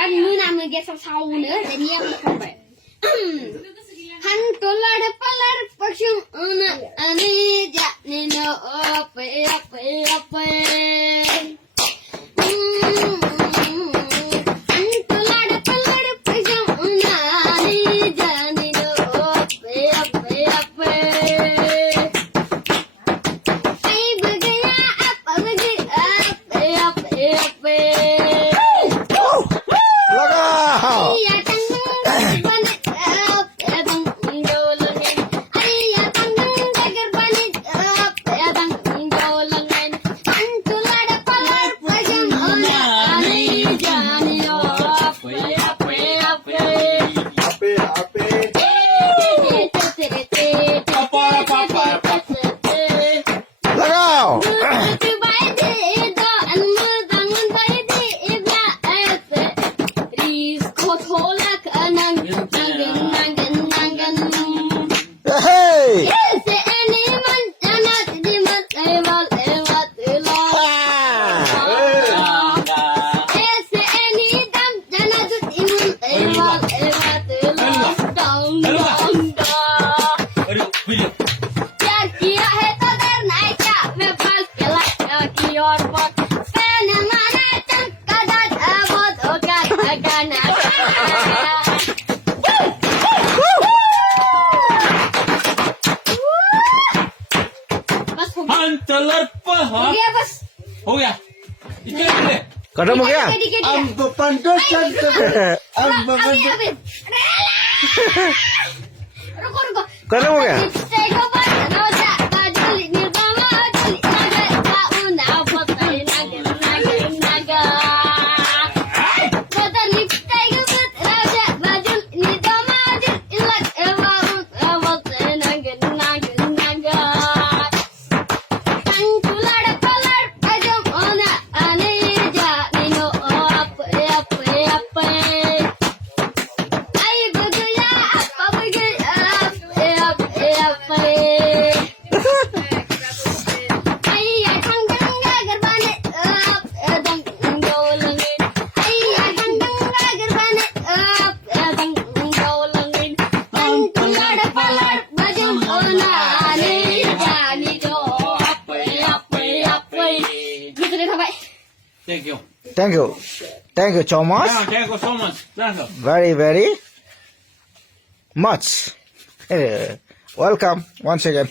Ran mưa nào mình get sau nữa để nhiều không vậy. Hantu Lwrpw Lwrpw chung ani ja ni no pe. Hantu Lwrpw Lwrpw chung ani ja ni no pe. Ai bagaya apa bagaya pe. Lagaw! Lagaw! Hey! Hantu Lwrpw, हाँ? हो गया इतने खत्म हो गया? अब पंडों अब खत्म हो गया? Thank you. Thank you. Thank you so much. Yeah, thank you so much. Thank you. Very, very much. Welcome once again.